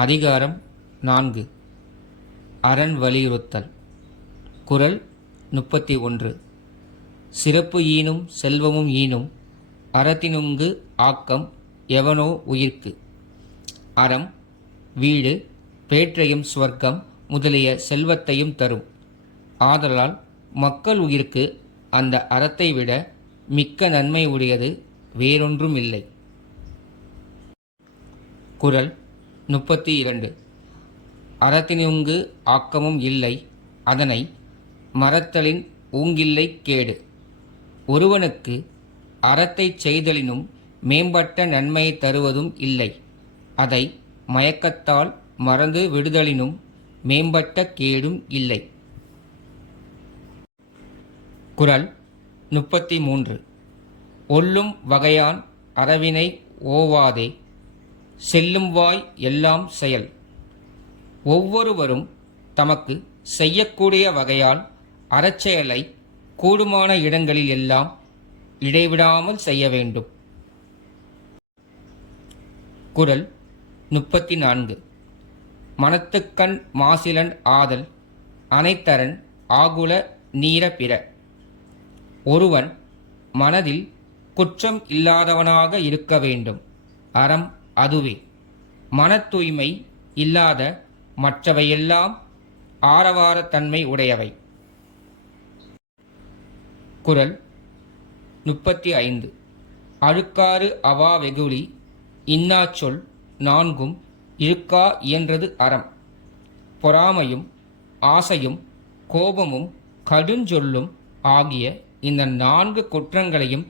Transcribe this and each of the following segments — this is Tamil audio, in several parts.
அதிகாரம் 4. அரண் வலியுறுத்தல். குறள் 31. சிறப்பு ஈனும் செல்வமும் ஈனும் அறத்தினுங்கு ஆக்கம் எவனோ உயிர்க்கு. அறம் வீடு, பேற்றையும் சுவர்க்கம் முதலிய செல்வத்தையும் தரும். ஆதலால் மக்கள் உயிர்க்கு அந்த அறத்தை விட மிக்க நன்மை உடையது வேறொன்றும் இல்லை. குறள் 32. அறத்தினுங்கு ஆக்கமும் இல்லை, அதனை மறத்தலின் ஊங்கில்லை கேடு. ஒருவனுக்கு அறத்தைச் செய்தலினும் மேம்பட்ட நன்மை தருவதும் இல்லை, அதை மயக்கத்தால் மறந்து விடுதலினும் மேம்பட்ட கேடும் இல்லை. குறள் 33. ஒல்லும் வகையான் அறவினை ஓவாதே, செல்லும் வாய் எல்லாம் செயல். ஒவ்வொருவரும் தமக்கு செய்யக்கூடிய வகையால் அறச்செயலை கூடுமான இடங்களில் எல்லாம் இடைவிடாமல் செய்ய வேண்டும். குறள் 34. மனத்துக்கண் மாசிலன் ஆதல் அனைத்தரன் ஆகுல நீர பிற. ஒருவன் மனதில் குற்றம் இல்லாதவனாக இருக்க வேண்டும். அறம் அதுவே. மன தூய்மை இல்லாத மற்றவையெல்லாம் ஆரவாரத்தன்மை உடையவை. குறள் 35. அழுக்காறு அவா வெகுளி இன்னாச்சொல் நான்கும் இழுக்கா இயன்றது அறம். பொறாமையும் ஆசையும் கோபமும் கடுஞ்சொல்லும் ஆகிய இந்த 4 குற்றங்களையும்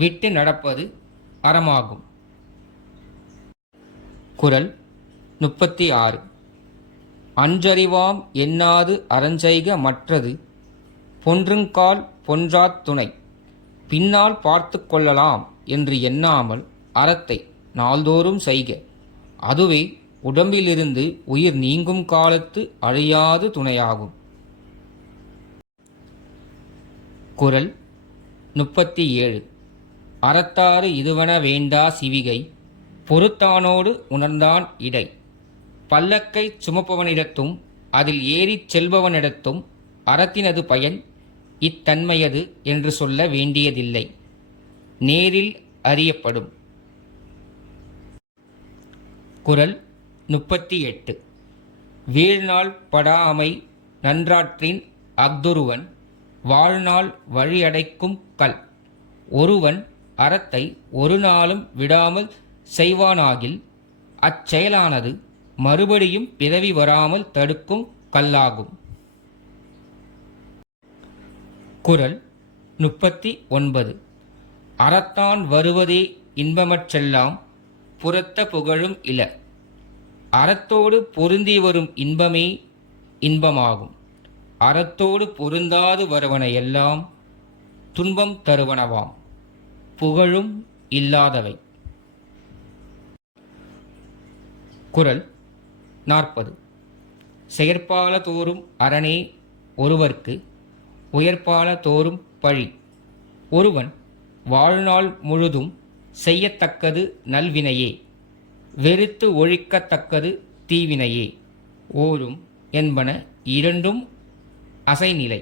விட்டு நடப்பது அறமாகும். குறள் 36. அன்றறிவாம் எண்ணாது அறஞ்செய்க மற்றது பொன்றுங்கால் பொன்றாத் துணை. பின்னால் பார்த்து கொள்ளலாம் என்று எண்ணாமல் அறத்தை நாள்தோறும் செய்க, அதுவே உடம்பிலிருந்து உயிர் நீங்கும் காலத்து அழியாது துணையாகும். குறள் 37. அறத்தாறு இதுவன வேண்டா சிவிகை, பொறுத்தானோடு உணர்ந்தான் இடை. பல்லக்கை சுமப்பவனிடத்தும் அதில் ஏறிச் செல்பவனிடத்தும் அறத்தினது பயன் இத்தன்மையது என்று சொல்ல வேண்டியதில்லை, நேரில் அறியப்படும். குறள் 38. வீழ்நாள் படாமை நன்றாற்றின் அஃதொருவன் வாழ்நாள் வழியடைக்கும் கல். ஒருவன் அறத்தை ஒரு நாளும் விடாமல் செய்வானாகில் அச்செயலானது மறுபடியும் பிறவி வராமல் தடுக்கும் கல்லாகும். குறள் 39. அறத்தான் வருவதே இன்பமற்றெல்லாம் புறத்த புகழும் இல. அறத்தோடு பொருந்தி வரும் இன்பமே இன்பமாகும். அறத்தோடு பொருந்தாது வருவனையெல்லாம் துன்பம் தருவனவாம், புகழும் இல்லாதவை. குறள் 40. செயற்பால தோறும் அரணே ஒருவர்க்கு உயர்பால தோறும் பழி. ஒருவன் வாழ்நாள் முழுதும் செய்யத்தக்கது நல்வினையே, வெறுத்து ஒழிக்கத்தக்கது தீவினையே. ஓரும் என்பன இரண்டும் அசைநிலை.